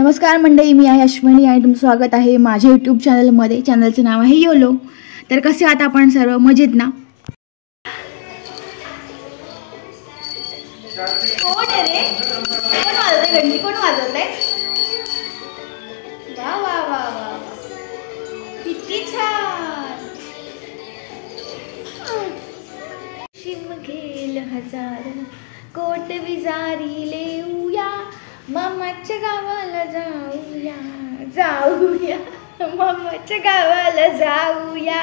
नमस्कार मंडळी, मी आहे अश्विनी आणि तुमचं स्वागत आहे माझ्या यूट्यूब चॅनलमध्ये. चॅनलचं नाव आहे योलो. तर कसे आहात आपण सर्व? मजेत ना? कोण आहे रे? कोण वाजवतंय घंटी? कोण वाजवतंय? वा वा वा वा, किती छान. शिमगेल हजार कोट विजारी लेऊया, मामाच्या गावाला जाऊया जाऊया, मामाच्या गावाला जाऊया.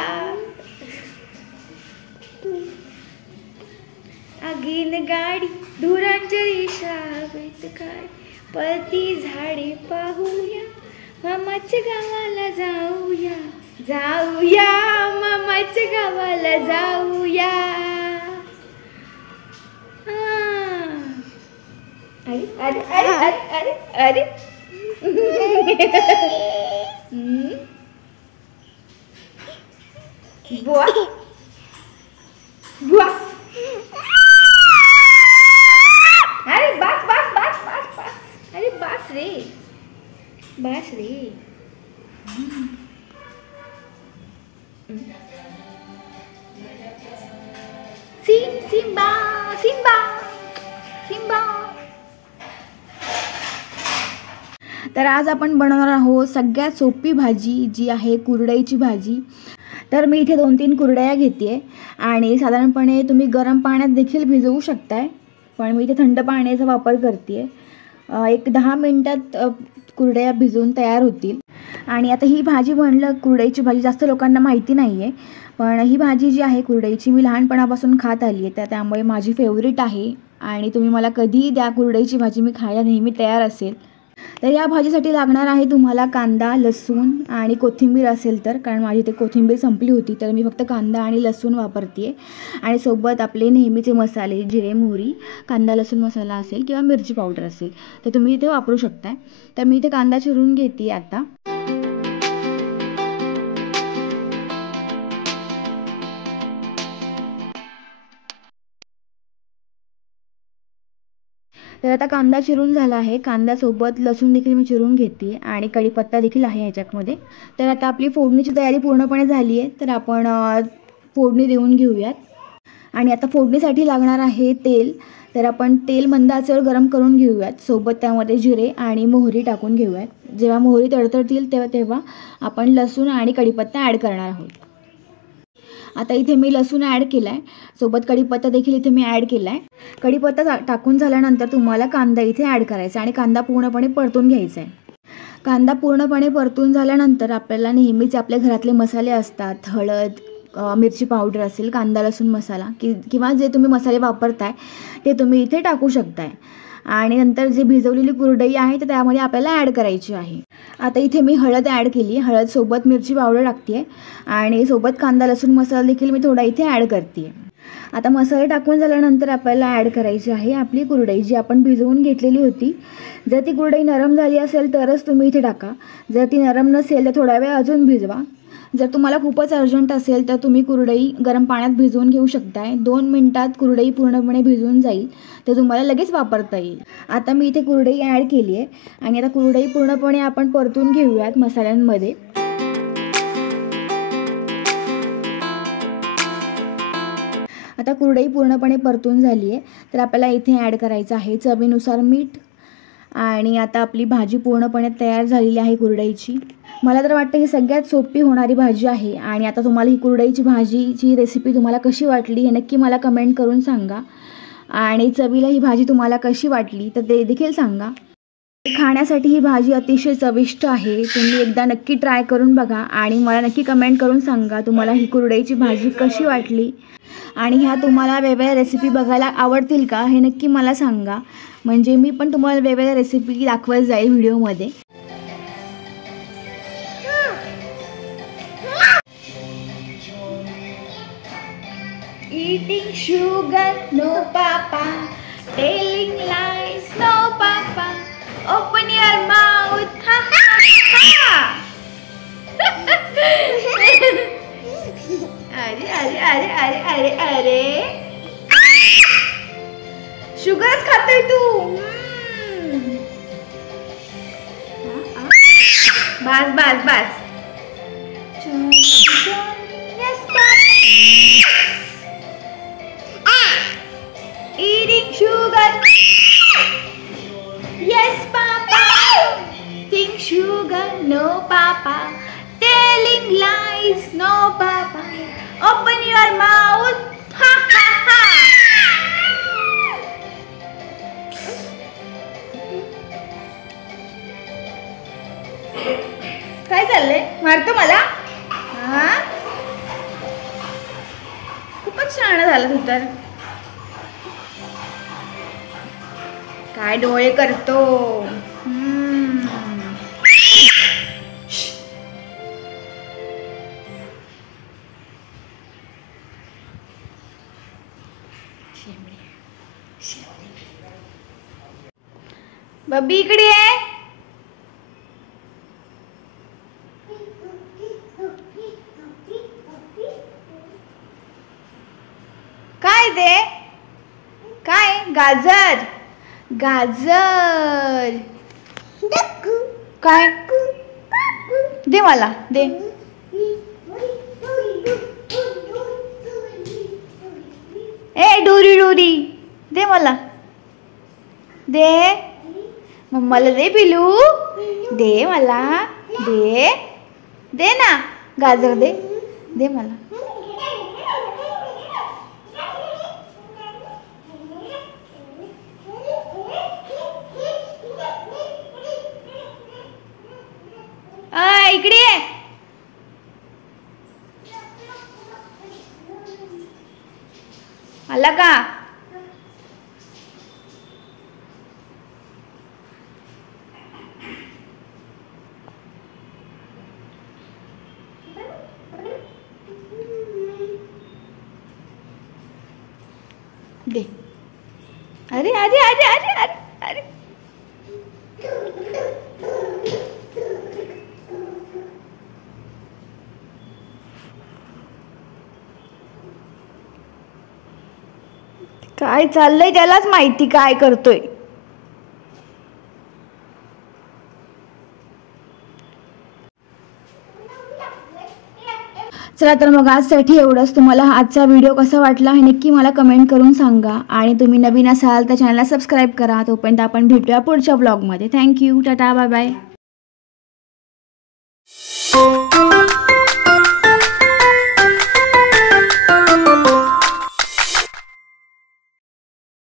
आगीन गाडी धुरांजली शावेत काय, पळती झाडे पाहूया, मामाच्या गावाला जाऊया जाऊया, मामाच्या गावाला जाऊया. अरे अरे अरे अरे अरे बुआ बुआ, अरे बस बस बस बस बस, अरे बस रे बस रे. Simba Simba Simba. तर आज आपण बनवणार आहोत सगळ्यात सोपी भाजी, जी आहे कुरडईची भाजी. तर मी इथे 2-3 कुरडया घेते आणि साधारणपणे तुम्ही गरम पाण्यात देखील भिजवू शकताय, पण मी इथे थंड पाण्याचा वापर करते. एक 10 मिनिटात कुरडया भिजवून तयार होतील. आणि आता ही भाजी म्हणलं, कुरडईची भाजी जास्त लोकांना माहिती नाही आहे, पण ही भाजी जी आहे कुरडईची, मी लहानपणापासून खात आली आहे, त्यामुळे माझी फेवरेट आहे. आणि तुम्ही मला कधीही द्या, कुरडईची भाजी मी खायला नेहमी तयार असेल. तर या भाजीसाठी लागणार आहे तुम्हाला कांदा, लसूण आणि कोथिंबीर असेल तर, कारण माझी ते कोथिंबीर संपली होती, तर मी फक्त कांदा आणि लसूण वापरते. आणि सोबत आपले नेहमीचे मसाले, जिरे, मोहरी, कांदा लसूण मसाला असेल किंवा मिरची पावडर असेल तर तुम्ही इथे वापरू शकताय. तर मी इथे कांदा चिरून घेते आता. तर आता कांदा चिरून झाला आहे. कांद्यासोबत लसूण देखील मी चिरून घेते आणि कढीपत्ता देखील आहे ह्याच्यामध्ये. तर आता आपली फोडणीची तयारी पूर्णपणे झाली आहे, तर आपण फोडणी देऊन घेऊयात. आणि आता फोडणीसाठी लागणार आहे तेल. तर आपण तेल मंद आचेवर गरम करून घेऊयात. सोबत त्यामध्ये जिरे आणि मोहरी टाकून घेऊयात. जेव्हा मोहरी तडतडतील तेव्हा आपण लसूण आणि कढीपत्ता ॲड करणार आहोत. आता इथे मी लसूण ॲड केला आहे, सोबत कढीपत्ता देखील इथे मी ॲड केला आहे. कढीपत्ता टाकून झाल्यानंतर तुम्हाला कांदा इथे ॲड करायचा आणि कांदा पूर्णपणे परतून घ्यायचा आहे. कांदा पूर्णपणे परतून झाल्यानंतर आपल्याला नेहमीच आपल्या घरातले मसाले असतात, हळद, मिरची पावडर असेल, कांदा लसूण मसाला किंवा जे तुम्ही मसाले वापरताय ते तुम्ही इथे टाकू शकताय. आणि नंतर जी भिजवलेली कुरडई आहे तर त्यामध्ये आपल्याला ॲड करायची आहे. आता इथे मी हळद ॲड केली, हळदसोबत मिरची पावडर टाकते आहे आणि सोबत कांदा लसूण मसाला देखील मी थोडा इथे ॲड करते आहे. आता मसाले टाकून झाल्यानंतर आपल्याला ॲड करायची आहे आपली कुरडई, जी आपण भिजवून घेतलेली होती. जर ती कुरडई नरम झाली असेल तरच तुम्ही इथे टाका. जर ती नरम नसेल तर थोडा वेळ अजून भिजवा. जर तुम्हाला खूपच अर्जंट असेल तर तुम्ही कुरडई गरम पाण्यात भिजवून घेऊ शकताय. 2 मिनिटात कुरडई पूर्णपणे भिजून जाईल, तर तुम्हाला लगेच वापरता येईल. आता मी इथे कुरडई ॲड केली आहे आणि आता कुरडई पूर्णपणे आपण परतून घेऊयात मसाल्यांमध्ये. आता कुरडई पूर्णपणे परतून झाली आहे, तर आपल्याला इथे ॲड करायचं आहे चवीनुसार मीठ. आणि आता आपली भाजी पूर्णपणे तयार झालेली आहे कुरडईची. मला तर वाटतं ही सगळ्यात सोपी होणारी भाजी आहे. आणि आता तुम्हाला ही कुरडईची भाजीची रेसिपी तुम्हाला कशी वाटली हे नक्की मला कमेंट करून सांगा. आणि चवीला ही भाजी तुम्हाला कशी वाटली तर ते देखील सांगा. खाण्यासाठी ही भाजी अतिशय चविष्ट आहे. तुम्ही एकदा नक्की ट्राय करून बघा आणि मला नक्की कमेंट करून सांगा तुम्हाला ही कुरडईची भाजी कशी वाटली. आणि ह्या तुम्हाला वेगवेगळ्या रेसिपी बघायला आवडतील का हे नक्की मला सांगा, म्हणजे मी पण तुम्हाला वेगवेगळ्या रेसिपी दाखवत जाईल व्हिडिओमध्ये. Eating sugar, no papa. Telling lies, no papa. Open your mouth, ha ha ha. अरे अरे अरे अरे अरे अरे, शुगरच खातोय तू. बस बस बस. Eating sugar. Yes, Papa. Eating sugar. No, Papa. Telling lies. No, Papa. Open your mouth. Ha ha ha. काय चाललंय? मारतो मला? हा? खूपच शहाणा झाला तू तर. काय डोळे करतो. बब्बी इकडे आहे. काय ते? काय? गाजर. गाजर. काय? दे मला दे. ए डोरी डोरी दे मला दे. मम्माला दे पिलू. दे मला दे. दे ना गाजर दे. दे मला. इकडे ये. आला का? दे. अरे अरे अरे अरे अरे अरे. काय चाललंय त्यालाच माहिती काय करतोय. चला तर मग आजसाठी एवढंच. तुम्हाला आजचा व्हिडिओ कसा वाटला हे नक्की मला कमेंट करून सांगा. आणि तुम्ही नवीन असाल तर चॅनलला सबस्क्राईब करा. तोपर्यंत आपण भेटूया पुढच्या ब्लॉगमध्ये. थँक्यू. Tata bye bye.